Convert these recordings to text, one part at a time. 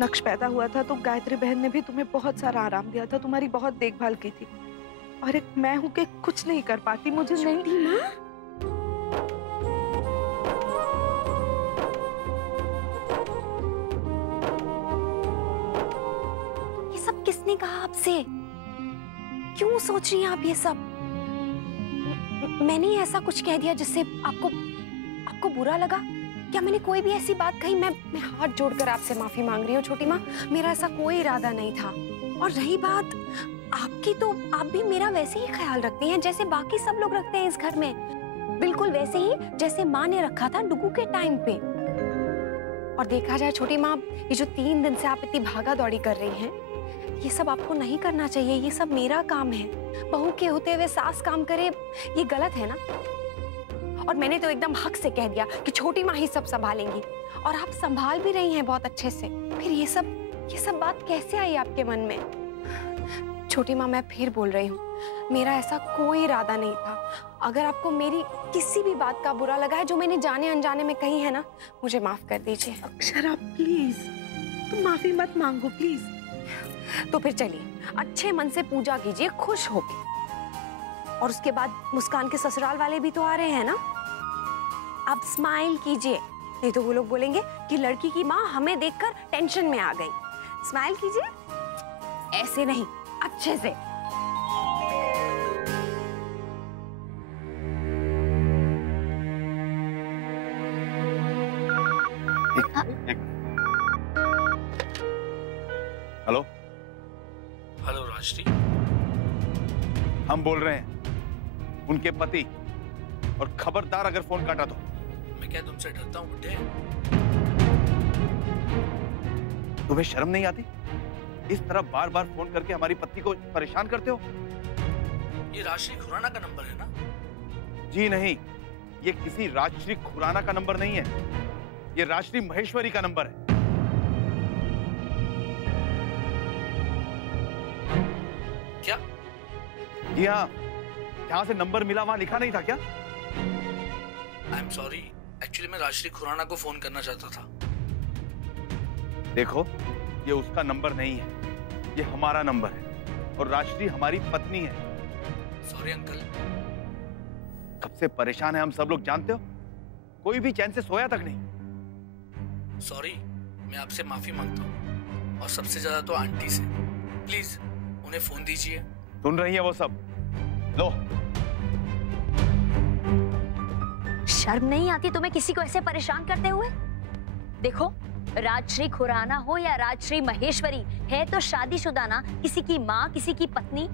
नक्श पैदा हुआ था तो गायत्री बहन ने भी तुम्हें बहुत सारा आराम दिया था, तुम्हारी बहुत देखभाल की थी। और एक मैं हूं कि कुछ नहीं कर पाती, मुझे नहीं। माँ, ये सब किसने कहा आपसे? क्यों सोच रही हैं आप ये सब? मैंने ऐसा कुछ कह दिया जिससे आपको बुरा लगा? क्या मैंने कोई भी ऐसी बात कही? मैं हाथ जोड़कर आपसे माफी मांग रही हूँ छोटी माँ, मेरा ऐसा कोई इरादा नहीं था। और रही बात आपकी, तो आप भी मेरा वैसे ही ख्याल रखती हैं जैसे बाकी सब लोग रखते हैं इस घर में, बिल्कुल वैसे ही जैसे माँ ने रखा था डुगू के टाइम पे। और देखा जाए छोटी माँ, ये जो 3 दिन से आप इतनी भागा दौड़ी कर रही हैं, ये सब आपको नहीं करना चाहिए। ये सब मेरा काम है। बहू के होते हुए सास काम करे, ये गलत है ना। और मैंने तो एकदम हक से कह दिया कि छोटी माँ ही सब संभालेंगी, और आप संभाल भी रही हैं बहुत अच्छे से। फिर ये सब बात कैसे आई आपके मन में? छोटी माँ, मैं फिर बोल रही हूँ, मेरा ऐसा कोई इरादा नहीं था। अगर आपको मेरी किसी भी बात का बुरा लगा है जो मैंने जाने अनजाने में कही है ना, मुझे माफ कर दीजिए। अक्षरा प्लीज, तुम माफी मत मांगो प्लीज। तो फिर चलिए अच्छे मन से पूजा कीजिए, खुश होके। और उसके बाद मुस्कान के ससुराल वाले भी तो आ रहे हैं ना, आप स्माइल कीजिए, नहीं तो वो लोग बोलेंगे कि लड़की की माँ हमें देखकर टेंशन में आ गई। स्माइल कीजिए, ऐसे नहीं, अच्छे से। हेलो हेलो राजश्री, हम बोल रहे हैं उनके पति, और खबरदार अगर फोन काटा तो। मैं क्या तुमसे डरता हूँ बुड्ढे? तुम्हें शर्म नहीं आती? इस तरह बार बार फोन करके हमारी पत्नी को परेशान करते हो। ये राजश्री खुराना का नंबर है ना? जी नहीं, ये किसी राजश्री खुराना का नंबर नहीं है, ये राजश्री महेश्वरी का नंबर है। क्या? जी हाँ, जहां से नंबर मिला वहां लिखा नहीं था क्या? आई एम सॉरी, एक्चुअली मैं राजश्री खुराना को फोन करना चाहता था। देखो, ये उसका नंबर नहीं है, ये हमारा नंबर है, और राजश्री हमारी पत्नी है। Sorry uncle. कब से परेशान है हम सब लोग, जानते हो? कोई भी चैन से सोया तक नहीं। सॉरी, मैं आपसे माफी मांगता हूँ, और सबसे ज्यादा तो आंटी से। प्लीज उन्हें फोन दीजिए। सुन रही है वो सब? लो। शर्म नहीं आती तुम्हें किसी को ऐसे परेशान करते हुए? देखो, राजश्री खुराना हो या राजश्री महेश्वरी, है तो शादीशुदा ना, किसी की माँ, किसी की पत्नी।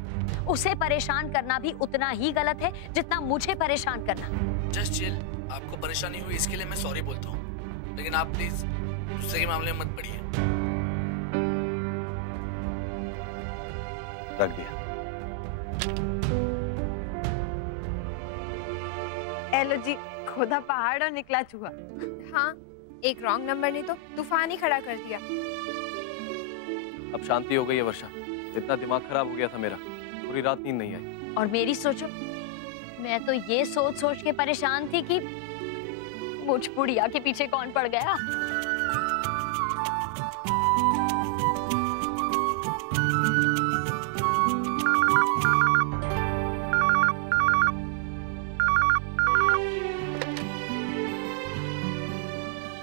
उसे परेशान करना भी उतना ही गलत है जितना मुझे परेशान करना। जस्ट चिल, आपको परेशानी हुई इसके लिए मैं सॉरी बोलता हूँ, लेकिन आप प्लीज दूसरे के मामले में मत पड़िए। रख दिया। एलो जी, खोदा पहाड़ और निकला चूहा। हाँ, एक रॉन्ग नंबर ने तो तूफान ही खड़ा कर दिया। अब शांति हो गई है वर्षा, इतना दिमाग खराब हो गया था मेरा, पूरी रात नींद नहीं आई। और मेरी सोचो, मैं तो ये सोच सोच के परेशान थी कि मुझ बुढ़िया के पीछे कौन पड़ गया।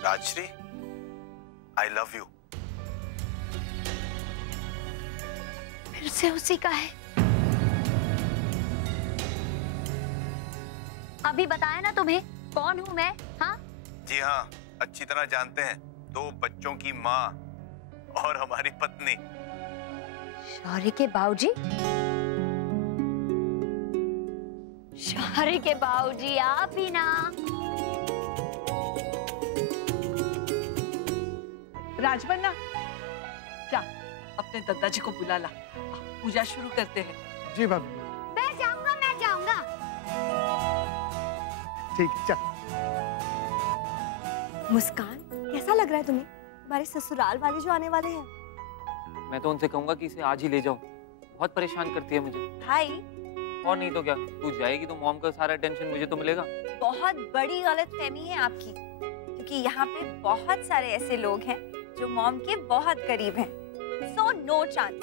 Rajashree, I love you. फिर से उसी का है। अभी बताया ना तुम्हें कौन हूं मैं, हाँ? जी हाँ, अच्छी तरह जानते हैं। 2 बच्चों की माँ और हमारी पत्नी। शौर्य के बाबूजी? शौर्य के बाबूजी आप ही ना? राजबन्ना, जा अपने दादाजी को बुला ला, पूजा शुरू करते हैं। जी भाभी। मैं जाऊंगा। ठीक, चल। मुस्कान, कैसा लग रहा है तुम्हें? तुम्हारे ससुराल वाले जो आने वाले हैं। मैं तो उनसे कहूंगा कि इसे आज ही ले जाओ, बहुत परेशान करती है मुझे। भाई, और नहीं तो क्या, तू जाएगी तो मॉम का सारा टेंशन मुझे तो मिलेगा। बहुत बड़ी गलतफहमी है आपकी, क्योंकि यहाँ पे बहुत सारे ऐसे लोग हैं जो मॉम के बहुत करीब हैं। So no chance.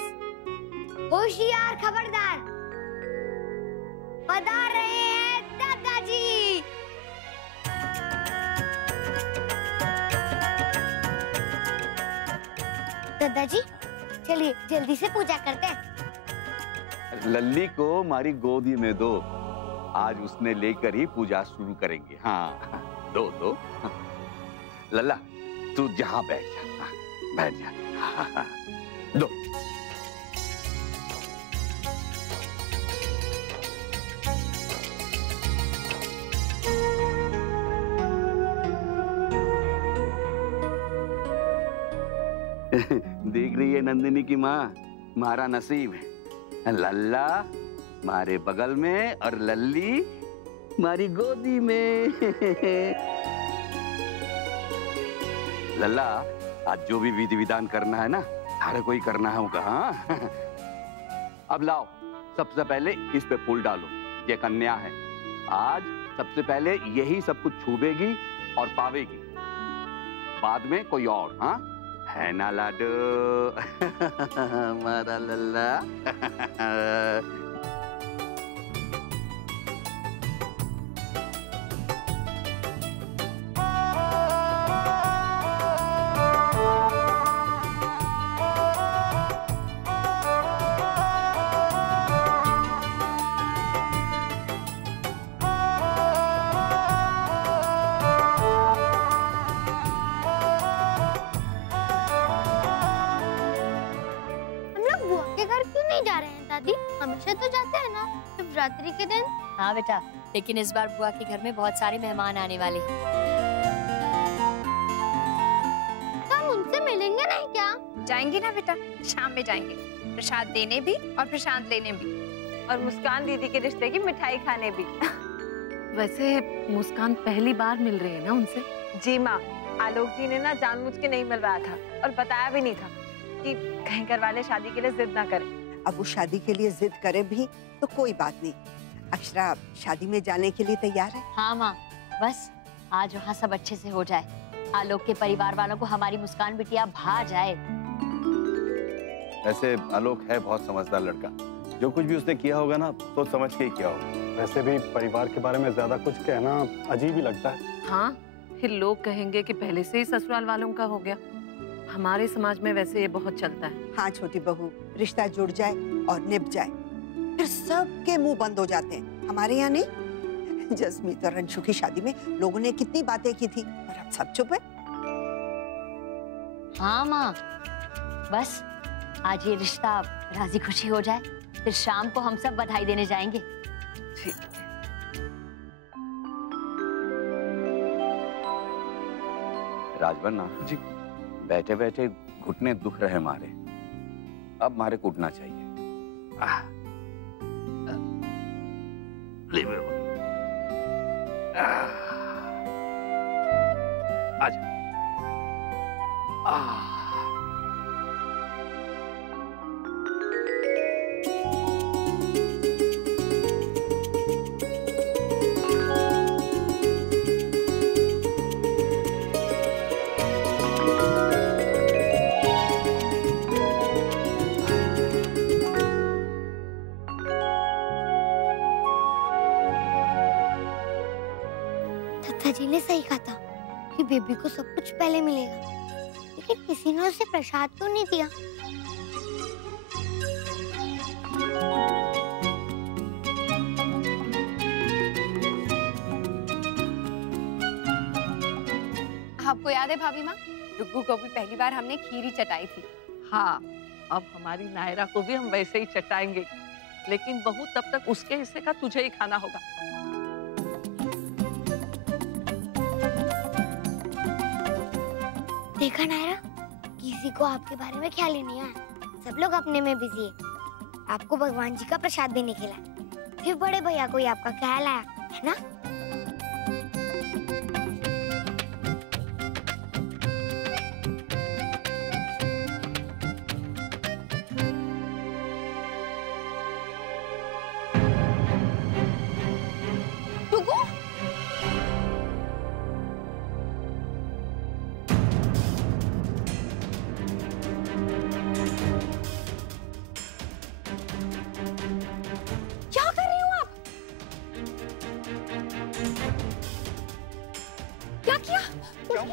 होशियार, खबरदार, पधार रहे हैं दादाजी। दादाजी चलिए जल्दी से पूजा करते हैं। लल्ली को हमारी गोदी में दो, आज उसने लेकर ही पूजा शुरू करेंगे। हाँ दो दो। लल्ला तू जहाँ बैठ जा, बैठ जा। दो। देख रही है नंदिनी की माँ, हमारा नसीब है। लल्ला हमारे बगल में और लल्ली हमारी गोदी में। लल्ला आज जो भी विधि विधान करना है ना, हर कोई करना है होगा। हाँ अब लाओ, सबसे पहले इस पे फूल डालो, ये कन्या है। आज सबसे पहले यही सब कुछ छूबेगी और पावेगी, बाद में कोई और। हाँ है ना लाडो? हमारा लल्ला। हमेशा तो जाते हैं ना शिवरात्रि के दिन। हाँ बेटा, लेकिन इस बार बुआ के घर में बहुत सारे मेहमान आने वाले हैं। तो हम उनसे मिलेंगे नहीं क्या? जाएंगे ना बेटा, शाम में जाएंगे, प्रसाद देने भी और प्रसाद लेने भी, और मुस्कान दीदी के रिश्ते की मिठाई खाने भी। वैसे मुस्कान पहली बार मिल रही है ना उनसे? जी माँ, आलोक जी ने ना जानबूझ के नहीं मिलवाया था और बताया भी नहीं था कि कहीं घर वाले शादी के लिए जिद ना करें। अब वो शादी के लिए जिद करे भी तो कोई बात नहीं। अक्षरा शादी में जाने के लिए तैयार है? हाँ माँ, बस आज वहाँ सब अच्छे से हो जाए, आलोक के परिवार वालों को हमारी मुस्कान बिटिया भा जाए। वैसे आलोक है बहुत समझदार लड़का, जो कुछ भी उसने किया होगा ना तो समझ के ही किया होगा। वैसे भी परिवार के बारे में ज्यादा कुछ कहना अजीब ही लगता है। हाँ, फिर लोग कहेंगे कि पहले से ही ससुराल वालों का हो गया। हमारे समाज में वैसे ये बहुत चलता है। हाँ छोटी बहू, रिश्ता जुड़ जाए और निभ जाए, फिर सबके मुंह बंद हो जाते हैं। हमारे यहाँ नहीं, जसमीत और अंशु की शादी में लोगों ने कितनी बातें की थी और अब सब चुप है। हाँ माँ, बस आज ये रिश्ता राजी खुशी हो जाए, फिर शाम को हम सब बधाई देने जाएंगे। राजबन्ना जी, बैठे बैठे घुटने दुख रहे हमारे, अब हमारे कूटना चाहिए। ले आजा। जी ने सही कहा था कि बेबी को सब कुछ पहले मिलेगा, लेकिन किसी ने उसे प्रसाद क्यों नहीं दिया? आपको याद है भाभी माँ, रुग्गू को भी पहली बार हमने खीरी चटाई थी। हाँ, अब हमारी नायरा को भी हम वैसे ही चटाएंगे, लेकिन बहू तब तक उसके हिस्से का तुझे ही खाना होगा। देखा नायरा, किसी को आपके बारे में ख्याल ही नहीं आया। सब लोग अपने में बिजी है। आपको भगवान जी का प्रसाद भी नहीं खिलाया, फिर बड़े भैया को ही आपका ख्याल आया, है ना?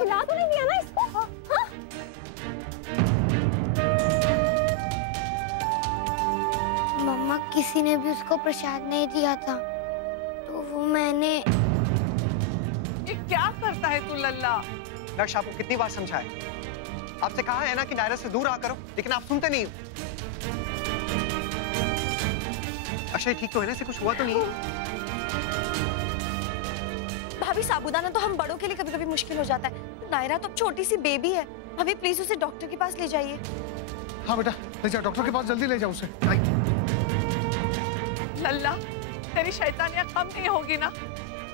खिला तो नहीं दिया ना इसको? हाँ? मम्मा किसी ने भी उसको प्रसाद नहीं दिया था, तो वो मैंने। ये क्या करता है तू लल्ला? नक्श, आपको कितनी बार समझाया? आपसे कहा है ना कि नायरा से दूर रहा करो, लेकिन आप सुनते नहीं हो। अक्षय ठीक तो है ना? इसे कुछ हुआ तो नहीं? भाभी, साबूदाना तो हम बड़ों के लिए कभी-कभी मुश्किल हो जाता है। नायरा तो छोटी सी बेबी है। भाभी प्लीज उसे डॉक्टर के पास ले जाइए। हाँ बेटा, ले जाओ डॉक्टर के पास, जल्दी ले जाओ उसे। लल्ला, तेरी शैतानियां कम नहीं होगी ना?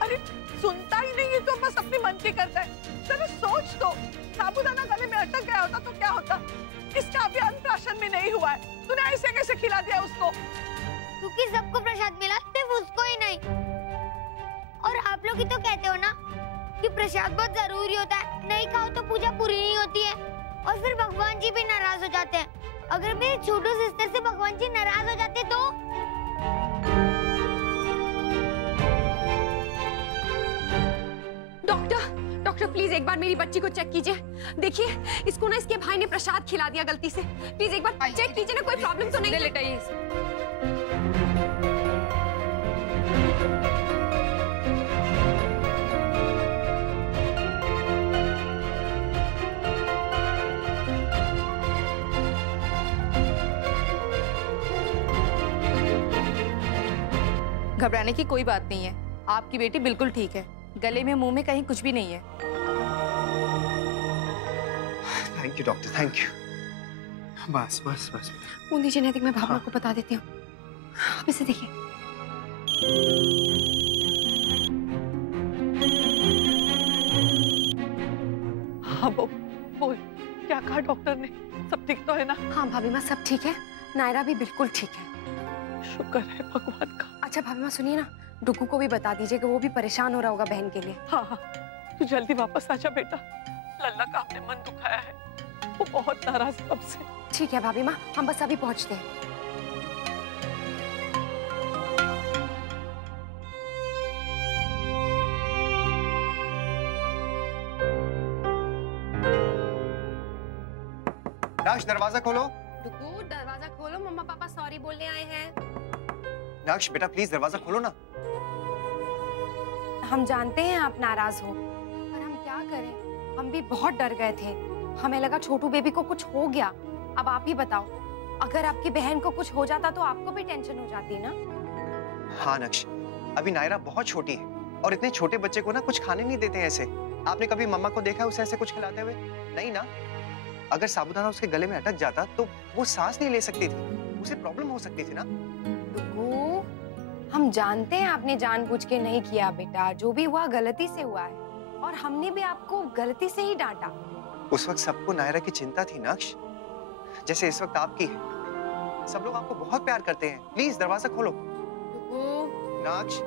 अरे सुनता ही नहीं है तो बस अपनी मन की करता है। जरा सोच तो, साबूदाना गले में अटक गया होता तो क्या होता? इसका अभी अन्नप्राशन भी नहीं हुआ है, तूने ऐसे कैसे खिला दिया उसको? क्योंकि सबको प्रसाद मिला, सिर्फ उसको ही नहीं। और आप लोग ही तो कहते हो ना कि प्रसाद बहुत जरूरी होता है, नहीं खाओ तो पूजा पूरी नहीं होती है, और फिर भगवान जी भी नाराज हो जाते हैं। अगर मेरी छोटू सिस्टर से भगवान जी नाराज हो जाते तो? डॉक्टर प्लीज एक बार मेरी बच्ची को चेक कीजिए। देखिए, इसको ना इसके भाई ने प्रसाद खिला दिया गलती से। प्लीज एक बार चेक कीजिए ना, कोई प्रॉब्लम तो नहीं है? लेटाइए इसे। घबराने की कोई बात नहीं है, आपकी बेटी बिल्कुल ठीक है। गले में मुंह में कहीं कुछ भी नहीं है। Thank you doctor, thank you. बस बस बस। बूंदी जेनेटिक में भावना को बता देती हूँ। आप इसे देखिए। हाँ बोल, क्या कहा डॉक्टर ने? सब ठीक तो है ना? हाँ भाभी माँ, सब ठीक है। नायरा भी बिल्कुल ठीक है। शुक्र है भगवान का। अच्छा भाभी माँ सुनिए ना, डुगू को भी बता दीजिए कि वो भी परेशान हो रहा होगा बहन के लिए। हाँ हाँ, तू जल्दी वापस आ जा बेटा। लल्ला का हमने मन दुखाया है, वो बहुत नाराज है हमसे। ठीक है भाभी माँ, हम बस अभी पहुँचते हैं। नक्श, दरवाजा खोलो। डुगू, दरवाजा खोलो, मम्मा पापा सॉरी बोलने आए हैं। नक्श बेटा प्लीज दरवाजा खोलो ना। हम जानते हैं आप नाराज हो, पर हम क्या करें, हम भी बहुत डर गए थे। हमें लगा छोटू बेबी को कुछ हो गया। अब आप ही बताओ, अगर आपकी बहन को कुछ हो जाता तो आपको भी टेंशन हो जाती ना? हाँ नक्श, अभी नायरा बहुत छोटी है और इतने छोटे बच्चे को ना कुछ खाने नहीं देते ऐसे। आपने कभी मम्मा को देखा है उसे ऐसे कुछ खिलाते हुए? नहीं ना। अगर साबूदाना उसके गले में अटक जाता तो वो सांस नहीं ले सकती थी, उसे प्रॉब्लम हो सकती थी ना। हम जानते हैं आपने जानबूझ के नहीं किया बेटा, जो भी हुआ गलती से हुआ है, और हमने भी आपको गलती से ही डांटा। उस वक्त सबको नायरा की चिंता थी नक्श, जैसे इस वक्त आपकी है। सब लोग आपको बहुत प्यार करते हैं। प्लीज दरवाजा खोलो। Naksh,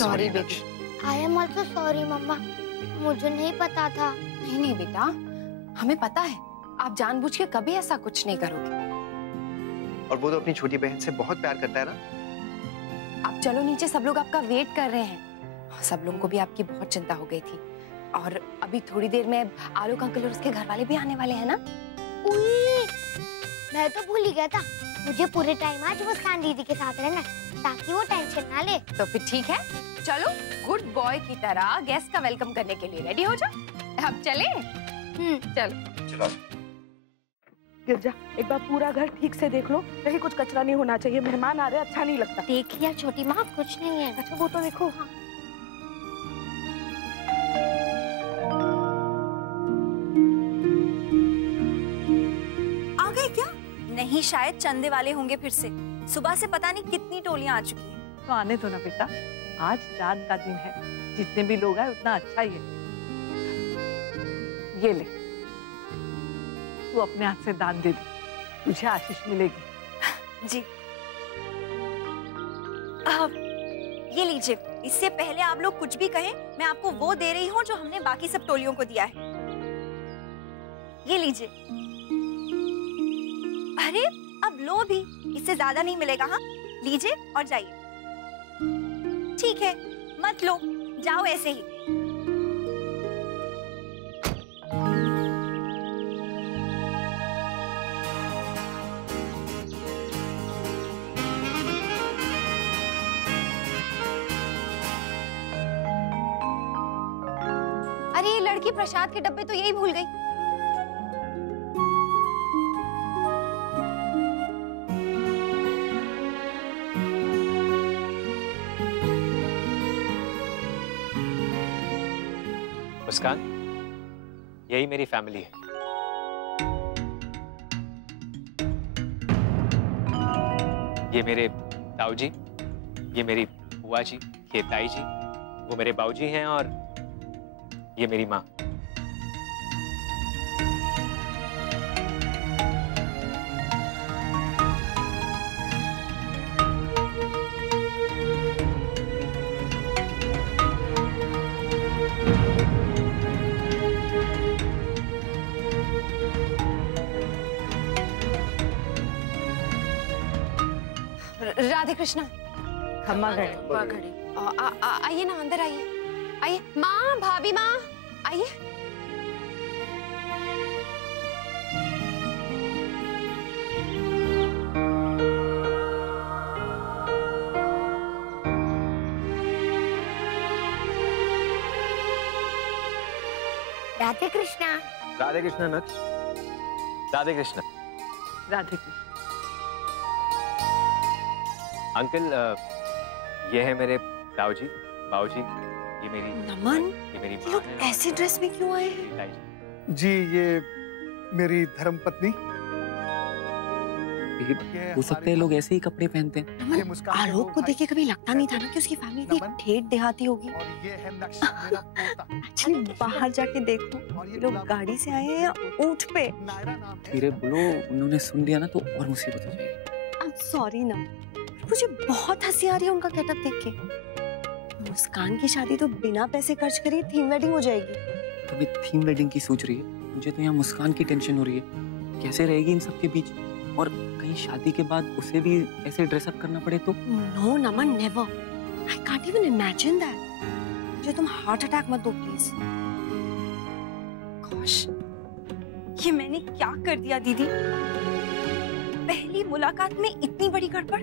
sorry baby. I am also sorry mamma, मुझे नहीं पता था। नहीं बेटा, हमें पता है आप जानबूझ के कभी ऐसा कुछ नहीं करोगे। और वो तो अपनी छोटी बहन से बहुत प्यार करता है ना। आप चलो नीचे, सब लोग आपका वेट कर रहे हैं। सब लोगों को भी आपकी बहुत चिंता हो गई थी, और अभी थोड़ी देर में आलोक अंकल और उसके घर वाले भी आने वाले हैं ना। मैं तो भूल ही गया था, मुझे पूरे टाइम आज मुस्कान दीदी के साथ रहना, ताकि वो टेंशन ना ले। तो फिर ठीक है, चलो गुड बॉय की तरह गेस्ट का वेलकम करने के लिए रेडी हो जाओ। अब चले? चलो। गिरजा, एक बार पूरा घर ठीक से देख लो, कहीं कुछ कचरा नहीं होना चाहिए। मेहमान आ रहे, अच्छा नहीं लगता। देख लिया छोटी माँ, कुछ नहीं है। अच्छा वो तो देखो। हाँ। आ गए क्या? नहीं, शायद चंदे वाले होंगे फिर से। सुबह से पता नहीं कितनी टोलियां आ चुकी हैं। तो आने दो ना बेटा, आज चांद का दिन है, जितने भी लोग आए उतना अच्छा ही है। ये ले, तू अपने हाथ से दान दे दे, तुझे आशीष मिलेगी। जी। ये लीजिए, इससे पहले आप लोग कुछ भी कहें, मैं आपको वो दे रही हूँ जो हमने बाकी सब टोलियों को दिया है। ये लीजिए। अरे अब लो भी, इससे ज्यादा नहीं मिलेगा। हाँ लीजिए और जाइए। ठीक है मत लो, जाओ ऐसे ही। अरे ये लड़की प्रसाद के डब्बे तो यही भूल गई। मुस्कान, यही मेरी फैमिली है। ये मेरे ताऊ जी, ये मेरी बुआ जी, ये ताई जी, वो मेरे बाऊजी हैं और ये मेरी माँ। राधे कृष्णा। खम्मा घड़ी। आइए ना, अंदर आइए। आइए माँ, भाभी माँ, आइए। राधे कृष्णा। राधे कृष्णा नक्श। राधे कृष्णा। राधे कृष्णा। अंकल, ये है मेरे ताऊ जी, बाऊ जी, ये मेरी नमन, ये मेरी ये लोग ऐसे ड्रेस में क्यों आए हैं? जी ये मेरी धर्मपत्नी। हो सकता है लोग ऐसे ही कपड़े पहनते हैं। नमन, आलोक को देख के कभी लगता नहीं था ना कि उसकी फैमिली इतनी ठेठ देहाती होगी। एक्चुअली बाहर जाके देखो, ये लोग गाड़ी से आए हैं या ऊंट पे? धीरे बोलो, उन्होंने सुन लिया ना तो और मुसीबत हो जाएगी। आई एम सॉरी ना, मुझे बहुत हंसी आ रही है उनका गेटअप देख के। मुस्कान की शादी तो बिना पैसे खर्च करे थीम वेडिंग हो जाएगी। तुम थीम वेडिंग की सोच रही है, मुझे तो यहाँ मुस्कान की टेंशन हो रही है। कैसे रहेगी इन सबके बीच, और कहीं शादी के बाद उसे भी ऐसे ड्रेसअप करना पड़े तो? No Naman, never. I can't even imagine that. मुझे तुम हार्ट अटैक मत दो प्लीज। गॉश, ये मैंने क्या कर दिया दीदी? पहली मुलाकात में इतनी बड़ी गड़बड़।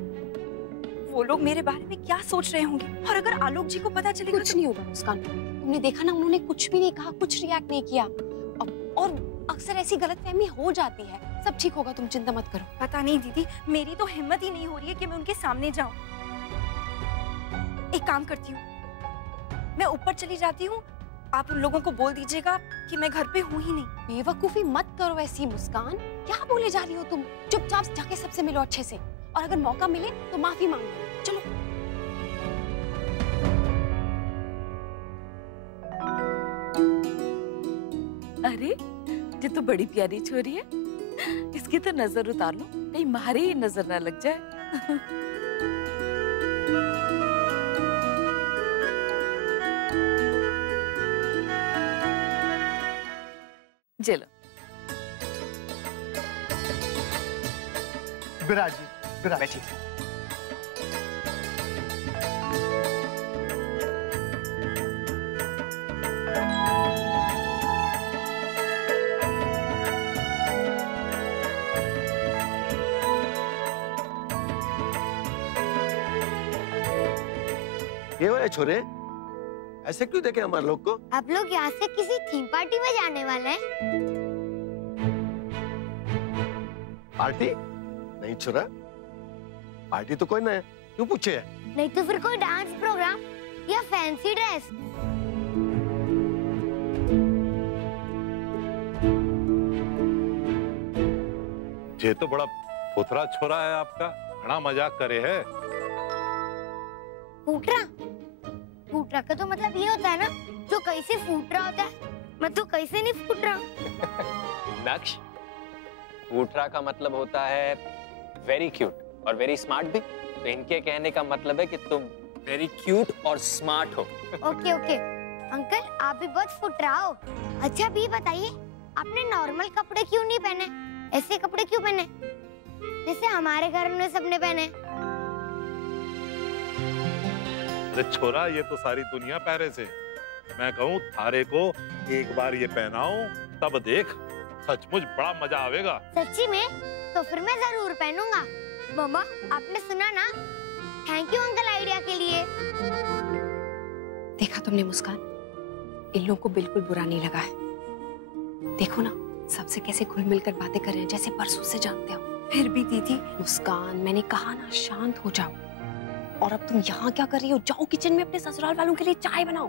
वो लोग मेरे बारे में क्या सोच रहे होंगे, और अगर आलोक जी को पता चलेगा? कुछ नहीं होगा मुस्कान, तुमने देखा ना, उन्होंने कुछ भी नहीं कहा, कुछ रिएक्ट नहीं किया। और अक्सर ऐसी गलतफहमी हो जाती है, सब ठीक होगा, तुम चिंता मत करो। पता नहीं दीदी, मेरी तो हिम्मत ही नहीं हो रही है कि मैं उनके सामने जाऊं। एक काम करती हूँ, मैं ऊपर चली जाती हूँ, आप उन लोगों को बोल दीजिएगा कि मैं घर पे हूँ ही नहीं। बेवकूफी मत करो ऐसी मुस्कान, क्या बोले जा रही हो तुम? चुपचाप जाके सबसे मिलो अच्छे से, और अगर मौका मिले तो माफी मांग लो। चलो। अरे ये तो बड़ी प्यारी छोरी है, इसकी तो नजर उतार लो, कहीं मारे ही नजर ना लग जाए। चलो बिराजी, बैठिए। ये हुआ है छोरे, ऐसे क्यों देखे हमारे लोग को? आप लोग यहाँ से किसी थीम पार्टी में जाने वाले हैं? पार्टी? नहीं छोरा, पार्टी तो कोई ना है, क्यों पूछे है? नहीं तो फिर कोई डांस प्रोग्राम या फैंसी ड्रेस? ये तो बड़ा पुतरा छोरा है आपका, बड़ा मजाक करे है। फूटरा? फूटरा का तो मतलब ये होता है ना, जो कैसे फूट रहा होता है। मैं तो कैसे नहीं फूट रहा। नक्श, फूटरा का मतलब होता है वेरी क्यूट और वेरी स्मार्ट भी। तो इनके कहने का मतलब है कि तुम वेरी क्यूट और स्मार्ट हो। ओके ओके अंकल, आप भी बहुत फुट रहा हो। अच्छा भी बताइए, आपने नॉर्मल कपड़े क्यों नहीं पहने? ऐसे कपड़े क्यों पहने जैसे हमारे घर में सबने पहने? अरे छोरा, ये तो सारी दुनिया पहरे से। मैं कहूँ थारे को एक बार ये पहनाऊं, तब देख सचमुच बड़ा मजा आवेगा। सच्ची में? तो फिर मैं जरूर पहनूंगा। मम्मा, आपने सुना ना? थैंक यू अंकल आइडिया के लिए। देखा तुमने मुस्कान, इन लोगों को बिल्कुल बुरा नहीं लगा है। देखो ना, सबसे कैसे घुल मिल कर बातें कर रहे हैं, जैसे परसों से जानते हो। फिर भी दीदी। मुस्कान, मैंने कहा ना शांत हो जाओ। और अब तुम यहाँ क्या कर रही हो? जाओ किचन में अपने ससुराल वालों के लिए चाय बनाओ।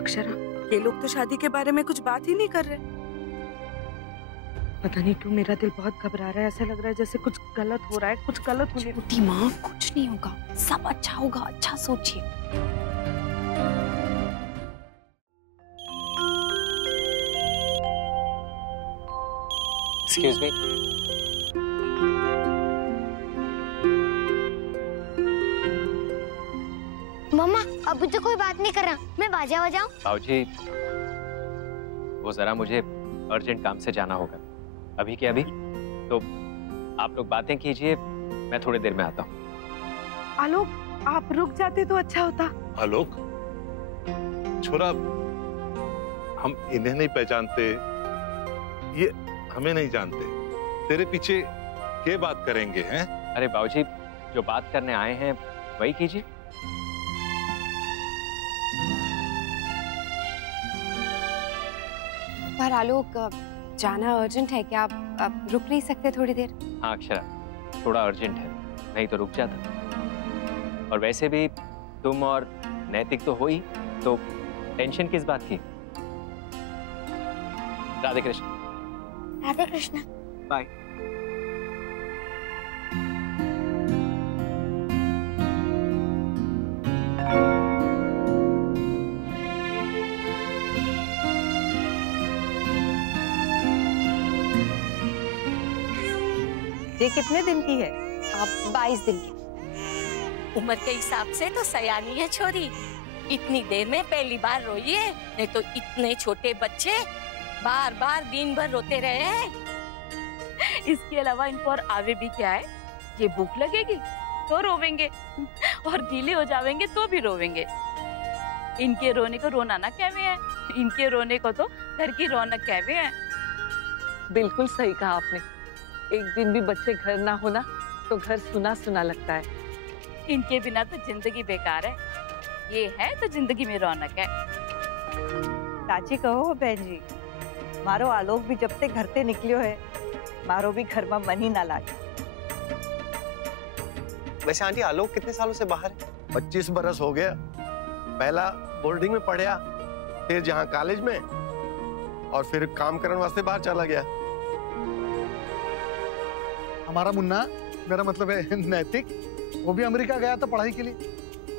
अक्षरा, ये लोग तो शादी के बारे में कुछ बात ही नहीं कर रहे। पता नहीं क्यों मेरा दिल बहुत घबरा रहा है। ऐसा लग रहा है जैसे कुछ गलत हो रहा है, कुछ गलत होने। छोटी माँ, कुछ नहीं होगा, सब अच्छा होगा। अच्छा सोचिए। Excuse me. मम्मा, अभी तो कोई बात नहीं कर रहा, मैं बाजा बजाऊं? बाबूजी, वो जरा मुझे अर्जेंट काम से जाना होगा। अभी के अभी तो आप लोग बातें कीजिए, मैं थोड़ी देर में आता हूँ। आलोक, आप रुक जाते तो अच्छा होता। आलोक, छोरा, हम इन्हें नहीं पहचानते, ये हमें नहीं जानते। तेरे पीछे क्या बात करेंगे हैं? अरे बाबूजी, जो बात करने आए हैं वही कीजिए। पर आलोक, जाना अर्जेंट है क्या? आप रुक नहीं सकते थोड़ी देर? हाँ अक्षरा, थोड़ा अर्जेंट है, नहीं तो रुक जाता। और वैसे भी तुम और नैतिक तो हो ही, तो टेंशन किस बात की? राधे कृष्ण। राधे कृष्ण। बाय। ये कितने दिन की है? आप 22 दिन की। उम्र के हिसाब से तो सयानी है छोरी। इतनी देर में पहली बार रोई है, नहीं तो इतने छोटे बच्चे बार बार दिन भर रोते रहे हैं। इसके अलावा इनको और आवे भी क्या है? ये भूख लगेगी तो रोवेंगे और गीले हो जावेंगे तो भी रोवेंगे। इनके रोने को रोना ना कहवे है, इनके रोने को तो घर की रौनक कहवे है। बिल्कुल सही कहा आपने। एक दिन भी बच्चे घर ना होना तो घर सुना सुना लगता है। इनके बिना तो जिंदगी बेकार है, ये है तो जिंदगी में रौनक है। साची कहो बहन जी, मारो आलोक भी जब से घर से निकलियो है, मारो भी घर में मन ही ना लागे। वैसे आंटी, आलोक कितने सालों से बाहर है? 25 बरस हो गया। पहला बोर्डिंग में पढ़िया, फिर जहाँ कॉलेज में, और फिर काम करने वास्ते बाहर चला गया। हमारा मुन्ना, मेरा मतलब है नैतिक, वो भी अमेरिका गया था पढ़ाई के लिए।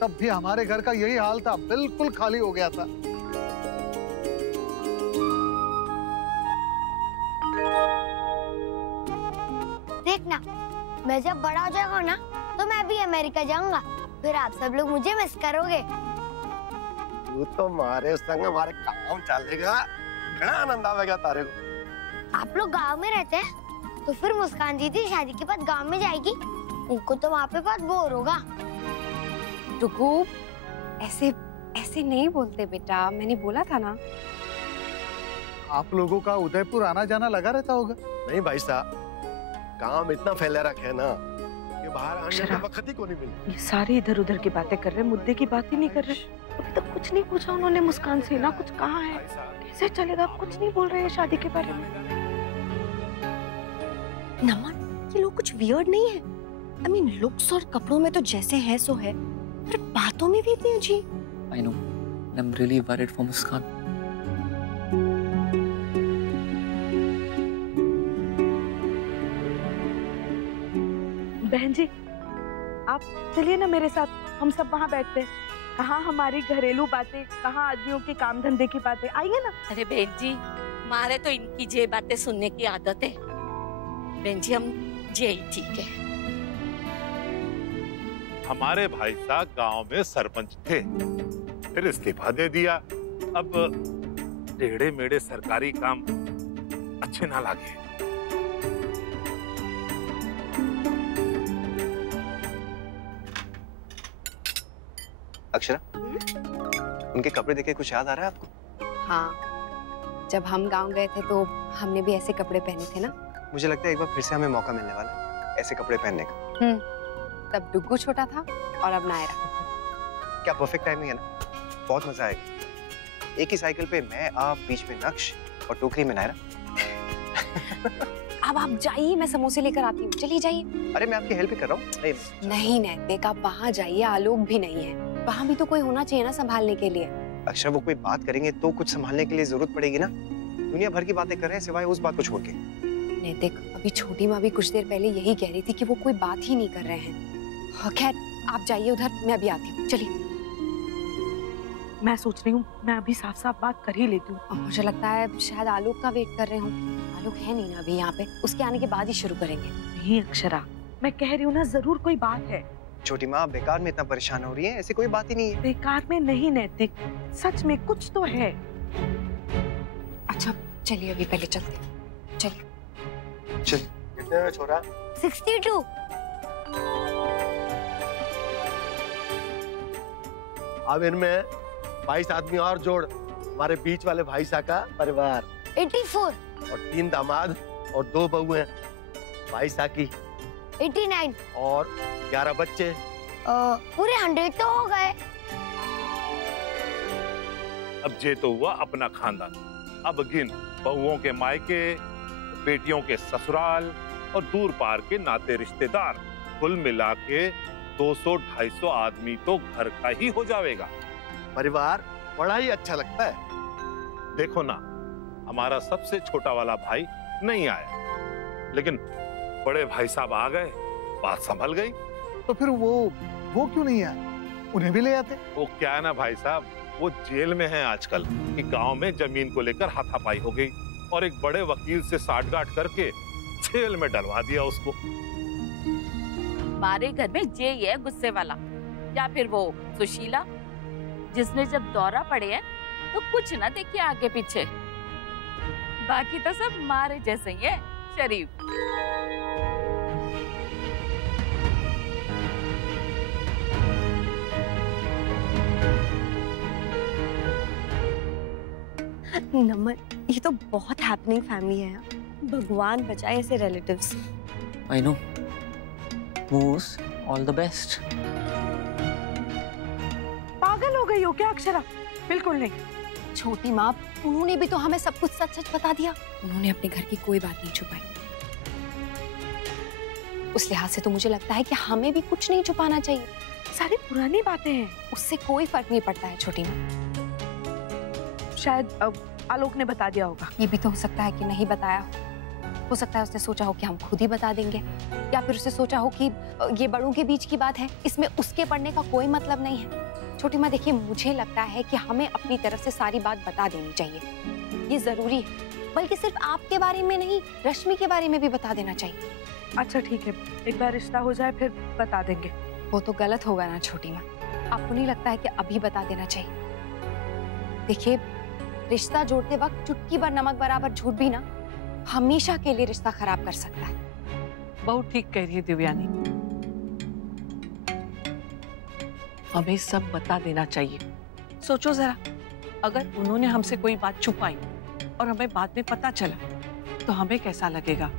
तब भी हमारे घर का यही हाल था, बिल्कुल खाली हो गया था। देखना, मैं जब बड़ा हो जाऊंगा ना तो मैं भी अमेरिका जाऊंगा, फिर आप सब लोग मुझे मिस करोगे। तू तो हमारे संग हमारे काम चलेगा, बड़ा आनंद आवेगा तारे को। आप लोग गांव में रहते हैं तो फिर मुस्कान दीदी शादी के बाद गांव में जाएगी, उनको तो वहाँ पे बहुत बोर होगा। रुको, ऐसे ऐसे नहीं बोलते बेटा, मैंने बोला था ना। आप लोगों का उदयपुर आना जाना लगा रहता होगा। नहीं भाई साहब, काम इतना फैला रखे ना कि बाहर आने का वक्त ही को नहीं मिले। ये सारे इधर उधर की बातें कर रहे हैं, मुद्दे की बात ही नहीं कर रहे। अभी तक कुछ नहीं पूछा उन्होंने मुस्कान से, ना कुछ कहा है। कैसे चलेगा? कुछ नहीं बोल रहे हैं शादी के बारे में। नमन, ये लोग कुछ वियर्ड नहीं है? I mean, लुक्स और कपड़ों में तो जैसे है सो है, पर बातों में भी इतनी अजीब। I know. I'm really worried for मुस्कान। बहन जी, आप चलिए ना मेरे साथ, हम सब वहाँ बैठते हैं। कहाँ हमारी घरेलू बातें, कहाँ आदमियों के काम धंधे की बातें। आइए ना। अरे बहन जी, मारे तो इनकी जे बातें सुनने की आदत है। बहन जी, हम जे ठीक है। हमारे भाई साहब गांव में सरपंच थे, फिर इस्तीफा दे दिया। अब टेढ़े मेढ़े सरकारी काम अच्छे ना लगे। अक्षरा, उनके कपड़े देखे कुछ याद आ रहा है आपको? हाँ, जब हम गांव गए थे तो हमने भी ऐसे कपड़े पहने थे ना। मुझे लगता है एक बार फिर से हमें मौका मिलने वाला है ऐसे कपड़े पहनने का। तब डुग्गू छोटा था और अब नायरा। क्या परफेक्ट टाइमिंग है ना, बहुत मजा आएगा। एक ही साइकिल पे मैं, आप, बीच में नक्श और टोकरी में नायरा। अब आप जाइए, मैं समोसे लेकर आती हूँ। चलिए जाइए। अरे मैं आपकी हेल्प ही कर रहा हूँ। नहीं नैतिक, आप वहाँ जाइए, आलोक भी नहीं है वहाँ, भी तो कोई होना चाहिए ना संभालने के लिए। अक्षर, वो कोई बात करेंगे तो कुछ संभालने के लिए जरूरत पड़ेगी ना। दुनिया भर की बातें कर रहे हैं सिवाय उस बात को छोड़ के। नैतिक, अभी छोटी माँ भी कुछ देर पहले यही कह रही थी कि वो कोई बात ही नहीं कर रहे हैं। खैर आप जाइए उधर, मैं अभी आती हूँ। चलिए। मैं सोच रही हूँ मैं अभी साफ साफ बात कर ही लेती हूँ। मुझे लगता है शायद आलोक का वेट कर रहे हूँ। आलोक है नहीं ना अभी यहाँ पे, उसके आने के बाद ही शुरू करेंगे। नहीं अक्षरा, मैं कह रही हूँ ना, जरूर कोई बात है। छोटी माँ बेकार में इतना परेशान हो रही है, ऐसी कोई बात ही नहीं है। बेकार में नहीं नैतिक, सच में कुछ तो है। अच्छा चलिए अभी पहले चलते हैं। चलिए। चल। कितने में छोरा? 62। अब इनमें 22 आदमी और जोड़, हमारे बीच वाले भाई साहब का परिवार। 84। और 3 दामाद और 2 बहुएं। भाई साहब की 89। और 11 बच्चे। पूरे 100 तो हो गए। अब ये तो हुआ अपना खानदान। अब गिन बहुओं के मायके, बेटियों के ससुराल और दूर पार के नाते रिश्तेदार, कुल मिला के 200-250 आदमी तो घर का ही हो जाएगा। परिवार बड़ा ही अच्छा लगता है। देखो ना, हमारा सबसे छोटा वाला भाई नहीं आया, लेकिन बड़े भाई साहब आ गए, बात संभल गई। तो फिर वो क्यों नहीं आए? उन्हें भी ले आते। वो क्या है ना भाई साहब, वो जेल में है आजकल कि गांव में जमीन को लेकर हाथापाई हो गई और एक बड़े वकील से साठगांठ करके जेल में डलवा दिया उसको। हमारे घर में ये है गुस्से वाला, या फिर वो सुशीला जिसने जब दौरा पड़े है तो कुछ ना देखिए आगे पीछे, बाकी तो सब मारे जैसे ही है, शरीफ। नमन, ये तो बहुत हैपनिंग फैमिली है। भगवान बचाए ऐसे relatives. I know. Moose, all the best. पागल हो गई हो क्या अक्षरा? बिल्कुल नहीं। छोटी माँ, उन्होंने भी तो हमें सब कुछ सच सच बता दिया। उन्होंने अपने घर की कोई बात नहीं छुपाई। उस लिहाज से तो मुझे लगता है कि हमें भी कुछ नहीं छुपाना चाहिए। सारी पुरानी बातें हैं, उससे कोई फर्क नहीं पड़ता है छोटी माँ। शायद आलोक ने बता दिया होगा। ये भी तो हो सकता है कि नहीं बताया हो सकता है उसने सोचा हो कि हम खुद ही बता देंगे, या फिर उसने सोचा हो कि ये बड़ों के बीच की बात है, इसमें उसके पढ़ने का कोई मतलब नहीं है। छोटी माँ देखिए, मुझे लगता है कि हमें अपनी तरफ से सारी बात बता देनी चाहिए। ये जरूरी है, बल्कि सिर्फ आपके बारे में नहीं, रश्मि के बारे में भी बता देना चाहिए। अच्छा ठीक है, एक बार रिश्ता हो जाए फिर बता देंगे। वो तो गलत होगा ना छोटी माँ, आपको नहीं लगता है कि अभी बता देना चाहिए? देखिए, रिश्ता जोड़ते वक्त चुटकी भर नमक बराबर झूठ भी ना हमेशा के लिए रिश्ता खराब कर सकता है। बहुत ठीक कह रही है दिव्यानी, हमें सब बता देना चाहिए। सोचो जरा, अगर उन्होंने हमसे कोई बात छुपाई और हमें बाद में पता चला तो हमें कैसा लगेगा?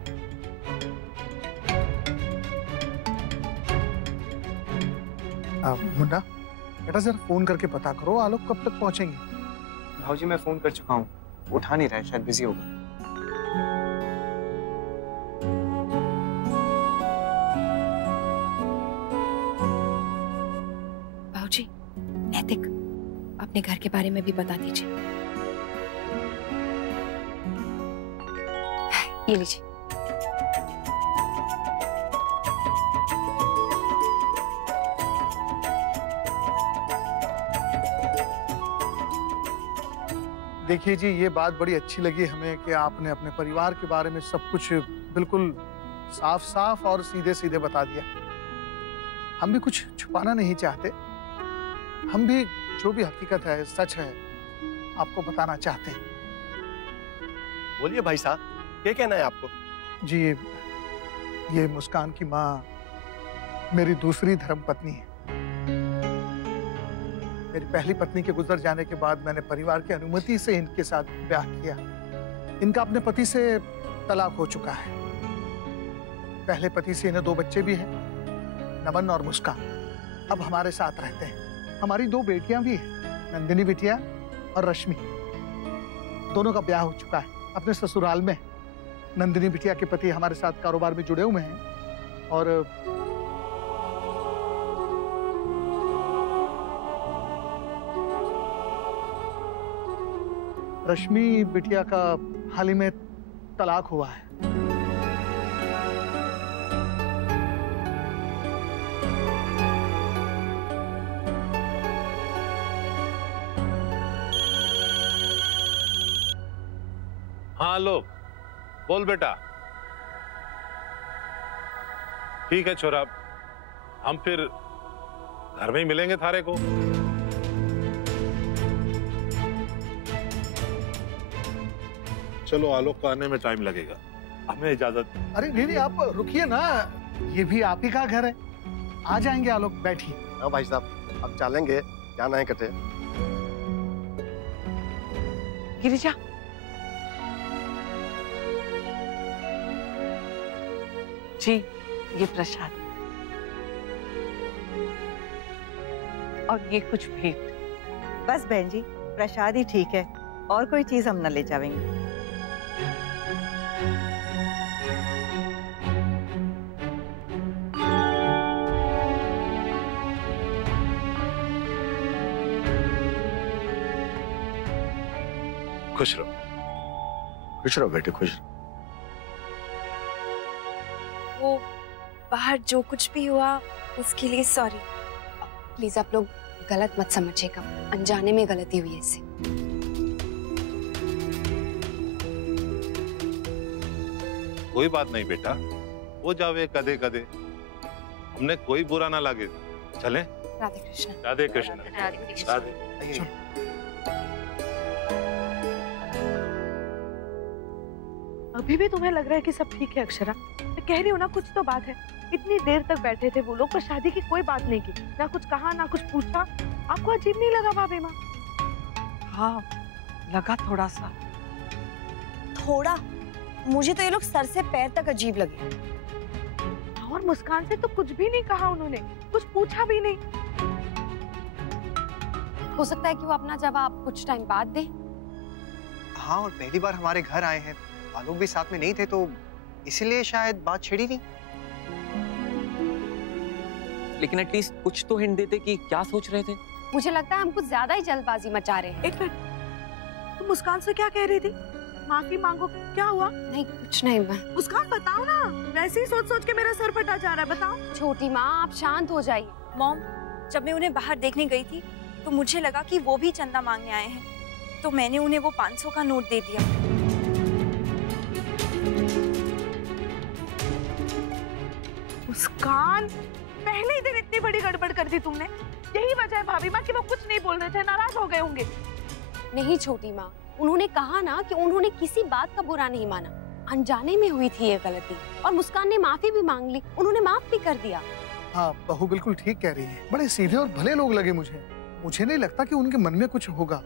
मुन्ना बेटा, जरा फोन करके पता करो आलोक कब तक पहुंचेंगे। भाऊजी मैं फोन कर चुका हूँ, उठा नहीं रहा है, शायद बिजी होगा। भाऊजी, नैतिक अपने घर के बारे में भी बता दीजिए। ये लीजिए। देखिए जी, ये बात बड़ी अच्छी लगी हमें कि आपने अपने परिवार के बारे में सब कुछ बिल्कुल साफ साफ और सीधे सीधे बता दिया। हम भी कुछ छुपाना नहीं चाहते। हम भी जो भी हकीकत है, सच है, आपको बताना चाहते हैं। बोलिए भाई साहब, क्या कहना है आपको? जी, ये मुस्कान की माँ मेरी दूसरी धर्मपत्नी है। मेरी पहली पत्नी के गुजर जाने के बाद मैंने परिवार की अनुमति से इनके साथ ब्याह किया। इनका अपने पति से तलाक हो चुका है। पहले पति से इन्हें 2 बच्चे भी हैं, नमन और मुस्कान। अब हमारे साथ रहते हैं। हमारी 2 बेटियां भी हैं, नंदिनी बिटिया और रश्मि। दोनों का ब्याह हो चुका है अपने ससुराल में। नंदिनी बिटिया के पति हमारे साथ कारोबार में जुड़े हुए हैं और रश्मि बिटिया का हाल ही में तलाक हुआ है। हाँ लो, बोल बेटा। ठीक है छोरा, हम फिर घर में ही मिलेंगे थारे को। चलो, आलोक को आने में टाइम लगेगा, हमें इजाजत। अरे नहीं, आप रुकिए ना, ये भी आप ही का घर है। आ जाएंगे आलोक, बैठिए। हाँ भाई साहब, अब चलेंगे, जाना है कटे। गिरिजा, जी ये प्रसाद और ये कुछ भेंट। बस बहन जी, प्रसाद ही ठीक है, और कोई चीज हम न ले जाएंगे। खुश रहो, खुश रहो बेटे, खुश रहो। वो बाहर जो कुछ भी हुआ उसके लिए सॉरी। प्लीज आप लोग गलत मत समझिएगा, अनजाने में गलती हुई है इससे। कोई बात नहीं बेटा, हो जावे कदे कदे, हमने कोई बुरा ना लगे। चलें? राधे कृष्ण। राधे कृष्ण। राधे कृष्ण। राधे। अभी भी तुम्हें लग रहा है कि सब ठीक है अक्षरा? मैं कह रही हूँ ना, कुछ तो बात है। इतनी देर तक बैठे थे वो लोग, पर शादी की कोई बात नहीं की, ना कुछ कहा ना कुछ पूछा। आपको अजीब नहीं लगा भाभी माँ? हाँ, लगा थोड़ा सा। थोड़ा? मुझे तो ये लोग सर से पैर तक अजीब लगे। और मुस्कान से तो कुछ भी नहीं कहा उन्होंने, कुछ पूछा भी नहीं। हो सकता है कि वो अपना जवाब कुछ टाइम बाद दे। हाँ, और पहली बार हमारे घर आए हैं, आलोक भी साथ में नहीं थे, तो इसीलिए शायद बात छिड़ी नहीं। लेकिन एटलीस्ट कुछ तो हिंट देते कि क्या सोच रहे थे। मुझे लगता है हम कुछ ज्यादा ही जल्दबाजी मचा रहे हैं। एक मिनट, तुम मुस्कान से क्या कह रही थी? माफी मांगो, क्या हुआ? नहीं कुछ नहीं। मुस्कान बताओ ना, वैसे ही सोच सोच के मेरा सर फटा जा रहा है, बताओ। छोटी माँ आप शांत हो जाइए। मॉम, जब मैं उन्हें बाहर देखने गई थी तो मुझे लगा कि वो भी चंदा मांगने आए हैं, तो मैंने उन्हें वो 500 का नोट दे दिया। मुस्कान, पहले ही दिन इतनी बड़ी गड़बड़ कर दी तुमने। यही वजह है भाभी माँ कि वो कुछ नहीं बोल रहे थे, नाराज हो गए होंगे। नहीं छोटी माँ, उन्होंने कहा ना कि उन्होंने किसी बात का बुरा नहीं माना, अनजाने में हुई थी ये गलती, और मुस्कान ने माफी भी मांग ली, उन्होंने माफ भी कर दिया। हाँ, बहू बिल्कुल ठीक कह रही है। बड़े सीधे और भले लोग लगे मुझे। मुझे नहीं लगता कि उनके मन में कुछ होगा,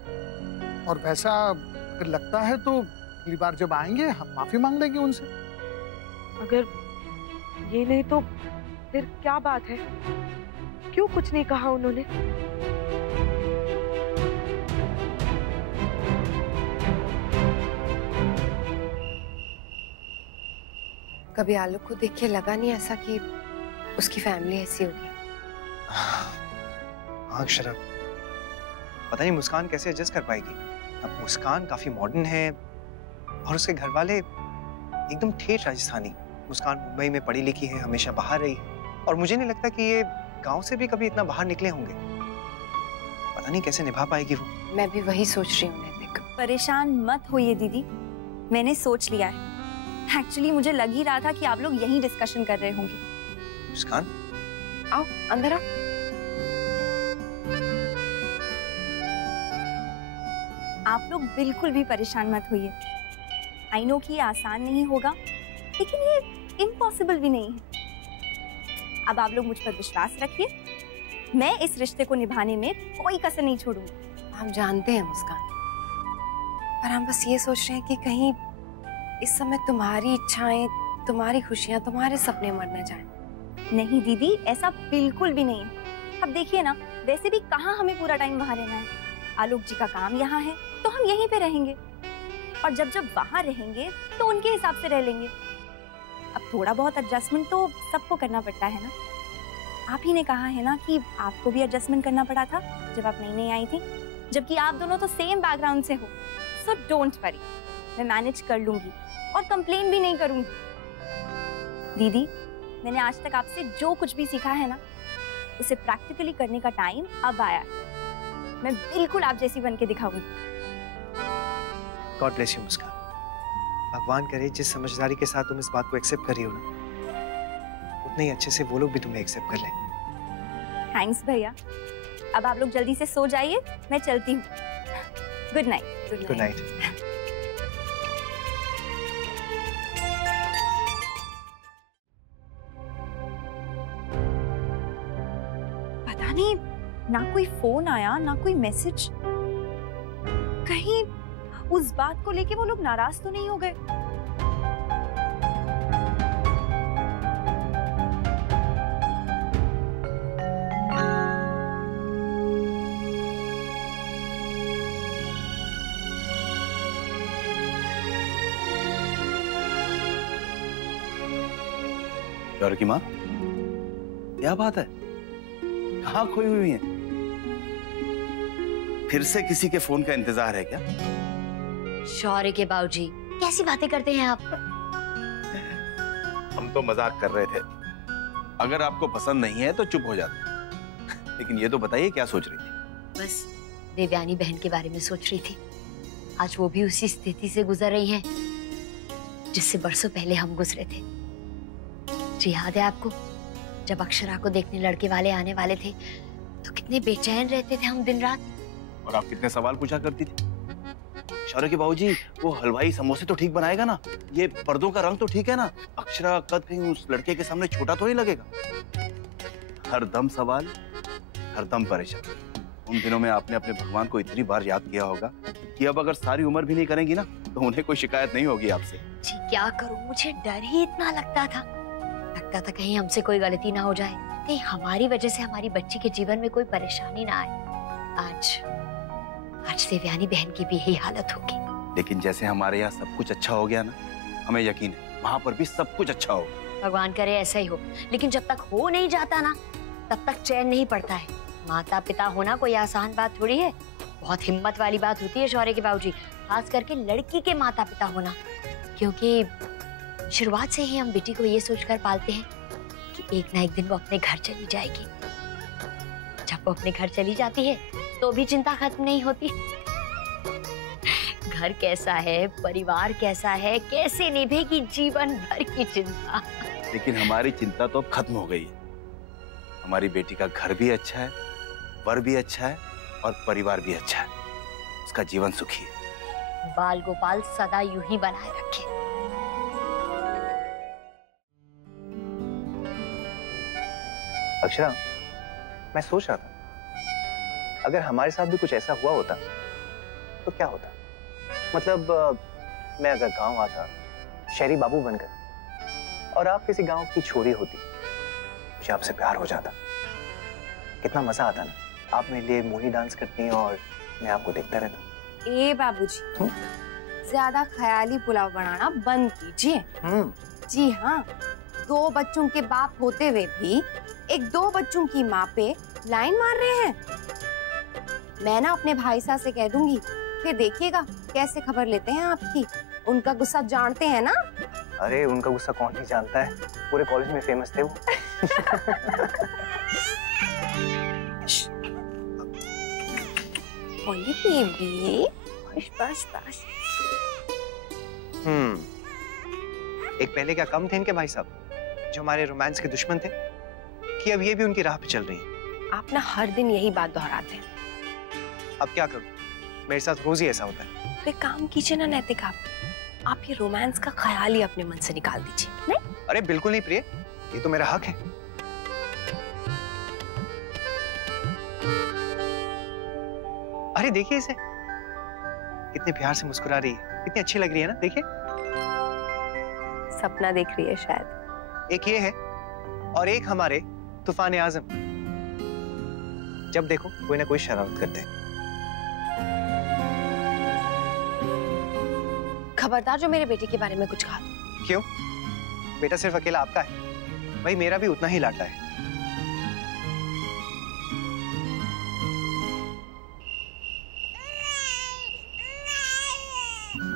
और वैसा अगर लगता है तो अगली बार जब आएंगे हम माफी मांग लेंगे उनसे। अगर ये नहीं तो फिर क्या बात है? क्यों कुछ नहीं कहा उन्होंने? कभी आलोक को देख के लगा नहीं ऐसा कि उसकी फैमिली ऐसी होगी? हाँ अक्षरा, पता नहीं मुस्कान कैसे एडजस्ट कर पाएगी। अब मुस्कान काफी मॉडर्न है और उसके घर वाले एकदम ठेठ राजस्थानी। मुस्कान मुंबई में पढ़ी लिखी है, हमेशा बाहर रही है, और मुझे नहीं लगता कि ये गांव से भी कभी इतना बाहर निकले होंगे। पता नहीं कैसे निभा पाएगी वो। मैं भी वही सोच रही हूँ। परेशान मत होइए दीदी, मैंने सोच लिया है। एक्चुअली मुझे लग ही रहा था कि आप लोग यही डिस्कशन कर रहे होंगे। मुस्कान, आओ अंदर आओ। आप लोग बिल्कुल भी परेशान मत होइए। आई नो कि ये आसान नहीं होगा, लेकिन ये इम्पॉसिबल भी नहीं है। अब आप लोग मुझ पर विश्वास रखिए, मैं इस रिश्ते को निभाने में कोई कसर नहीं छोड़ूंगी। हम जानते हैं मुस्कान, पर हम बस ये सोच रहे हैं कि कहीं इस समय तुम्हारी इच्छाएं, तुम्हारी खुशियां, तुम्हारे सपने मर न जाएं। नहीं दीदी, ऐसा बिल्कुल भी नहीं है। अब देखिए ना, वैसे भी कहाँ हमें पूरा टाइम वहाँ रहना है। आलोक जी का काम यहाँ है तो हम यहीं पे रहेंगे, और जब जब वहाँ रहेंगे तो उनके हिसाब से रह लेंगे। अब थोड़ा बहुत एडजस्टमेंट तो सबको करना पड़ता है ना। आप ही ने कहा है ना कि आपको भी एडजस्टमेंट करना पड़ा था जब आप नई नई आई थी, जबकि आप दोनों तो सेम बैकग्राउंड से हो। सो डोंट वरी, मैं मैनेज कर लूंगी और कंप्लेन भी नहीं करूंगी। दीदी, मैंने आज तक आपसे जो कुछ भी सीखा है ना, उसे प्रैक्टिकली करने का टाइम अब आया है। मैं बिल्कुल आप जैसी बन के दिखाऊंगी। गॉड ब्लेस यू मुस्कान। भगवान करे जिस समझदारी के साथ तुम इस बात को एक्सेप्ट कर रही हो ना, उतने ही अच्छे से वो लोग भी तुम्हें एक्सेप्ट कर लें। थैंक्स भैया। अब आप लोग जल्दी से सो जाइए, मैं चलती हूँ। Good night. Good night. पता नहीं, ना कोई फोन आया ना कोई मैसेज। कहीं उस बात को लेके वो लोग नाराज तो नहीं हो गए? शौर्य की माँ, क्या बात है? कहाँ खोई हुई है? फिर से किसी के फोन का इंतजार है क्या? शौर्य के बाबूजी, कैसी बातें करते हैं आप? हम तो मजाक कर रहे थे। अगर आपको पसंद नहीं है तो चुप हो जाते। लेकिन ये तो बताइए, क्या सोच रही थी? बस देवयानी बहन के बारे में सोच रही थी। आज वो भी उसी स्थिति से गुजर रही हैं जिससे बरसों पहले हम गुजरे थे। जी याद है आपको, जब अक्षरा को देखने लड़के वाले आने वाले थे तो कितने बेचैन रहते थे हम दिन रात। और आप कितने सवाल पूछा करती थी? शौर्य के बाबूजी, वो हलवाई समोसे तो ठीक बनाएगा ना? ये पर्दों का रंग तो ठीक है ना? अक्षरा कद कहीं उस लड़के के सामने छोटा तो नहीं लगेगा? हर दम सवाल, हर दम परेशान। उन दिनों में आपने अपने भगवान को इतनी बार याद किया होगा कि अब अगर सारी उम्र भी नहीं करेंगी ना तो उन्हें कोई शिकायत नहीं होगी आपसे। जी क्या करूं, मुझे डर ही इतना लगता था कहीं हमसे कोई गलती ना हो जाए, कहीं हमारी वजह से हमारी बच्ची के जीवन में कोई परेशानी ना आए। आज देवयानी बहन की भी यही हालत होगी। लेकिन जैसे हमारे यहाँ सब कुछ अच्छा हो गया ना, हमें यकीन है वहाँ पर भी सब कुछ अच्छा होगा। भगवान करे ऐसा ही हो, लेकिन जब तक हो नहीं जाता ना तब तक चैन नहीं पड़ता है। माता पिता होना कोई आसान बात थोड़ी है, बहुत हिम्मत वाली बात होती है शौर्य के बाबूजी, खास करके लड़की के माता पिता होना। क्योंकि शुरुआत से ही हम बेटी को ये सोचकर पालते हैं कि एक ना एक दिन वो अपने घर चली जाएगी। जब वो अपने घर चली जाती है तो भी चिंता खत्म नहीं होती। घर कैसा है, परिवार कैसा है, कैसे निभेगी जीवन भर की चिंता। लेकिन हमारी चिंता तो अब खत्म हो गई है। हमारी बेटी का घर भी अच्छा है, वर भी अच्छा है और परिवार भी अच्छा है। उसका जीवन सुखी है। बाल गोपाल सदा यूं ही बनाए रखे। अक्षरा, मैं सोच रहा था अगर हमारे साथ भी कुछ ऐसा हुआ होता तो क्या होता। मतलब मैं अगर गांव आता शहरी बाबू बनकर और आप किसी गांव की छोरी होती, मुझे आपसे प्यार हो जाता, कितना मजा आता ना। आप मेरे लिए मोनी डांस करती और मैं आपको देखता रहता। ए बाबूजी, ज्यादा ख्याली पुलाव बनाना बंद कीजिए। जी हाँ, 2 बच्चों के बाप होते हुए भी एक 2 बच्चों की माँ पे लाइन मार रहे हैं। मैं ना अपने भाई साहब से कह दूंगी, फिर देखिएगा कैसे खबर लेते हैं आपकी। उनका गुस्सा जानते हैं ना? अरे उनका गुस्सा कौन नहीं जानता है, पूरे कॉलेज में फेमस थे वो। बेबी, बस बस। एक पहले क्या कम थे इनके भाई साहब जो हमारे रोमांस के दुश्मन थे? कि अब ये भी उनकी राह पे चल रही है। आप ना हर दिन यही बात दोहराते हैं। अब क्या करूं, मेरे साथ रोज ही ऐसा होता है। तो एक काम कीजिए ना नैतिक, आप ये रोमांस का ख्याल ही अपने मन से निकाल दीजिए। नहीं? अरे बिल्कुल नहीं प्रिय, ये तो मेरा हक है। अरे देखिए इसे, कितने प्यार से मुस्कुरा रही है, कितनी अच्छी लग रही है ना। देखिए, सपना देख रही है शायद। एक ये है और एक हमारे तूफान आजम, जब देखो कोई ना कोई शरारत करते हैं। खबरदार जो मेरे बेटे के बारे में कुछ कहा। क्यों? बेटा सिर्फ अकेला आपका है, भाई मेरा भी उतना ही लाडला है।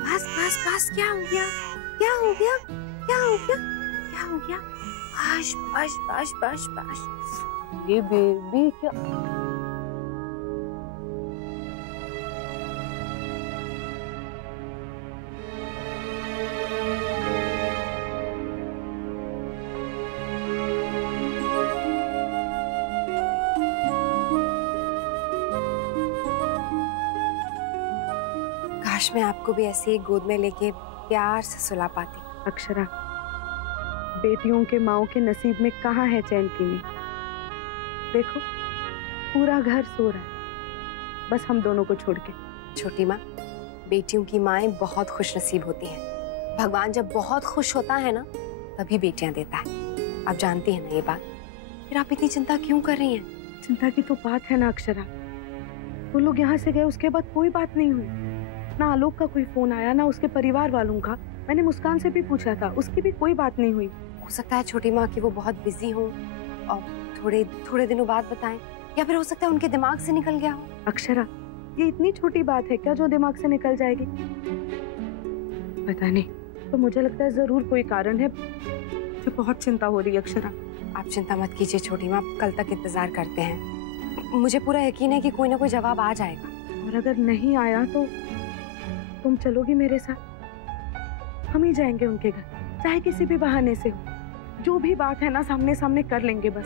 बस बस बस, क्या हो गया? क्या हो गया? क्या हो गया? क्या हो गया? बस बस बस बस बस। ये बेबी क्या? काश मैं आपको भी ऐसे ही गोद में लेके प्यार से सुला पाती। अक्षरा, बेटियों के माओं के नसीब में कहाँ है चैन की नींद। देखो पूरा घर सो रहा है, बस हम दोनों को छोड़ के। छोटी माँ, बेटियों की माएं बहुत खुश नसीब होती हैं। भगवान जब बहुत खुश होता है ना, तभी बेटियां देता है। आप जानती हैं ना ये बात, फिर आप इतनी चिंता क्यों कर रही हैं? चिंता की तो बात है ना अक्षरा, वो लोग यहाँ से गए उसके बाद कोई बात नहीं हुई, ना आलोक का कोई फोन आया ना उसके परिवार वालों का। मैंने मुस्कान से भी पूछा था, उसकी भी कोई बात नहीं हुई। हो सकता है छोटी माँ कि वो बहुत बिजी हो और थोड़े दिनों बाद बताएं, या फिर हो सकता है उनके दिमाग से निकल गया हो। अक्षरा, ये इतनी छोटी बात है क्या जो दिमाग से निकल जाएगी? पता नहीं, तो मुझे लगता है जरूर कोई कारण है। मुझे बहुत चिंता हो रही है अक्षरा। आप चिंता मत कीजिए छोटी माँ, कल तक इंतजार करते हैं। मुझे पूरा यकीन है कि कोई ना कोई जवाब आ जाएगा। और अगर नहीं आया तो तुम चलोगी मेरे साथ? हम ही जाएंगे उनके घर, चाहे किसी भी बहाने से हो। जो भी बात है ना सामने सामने कर लेंगे बस।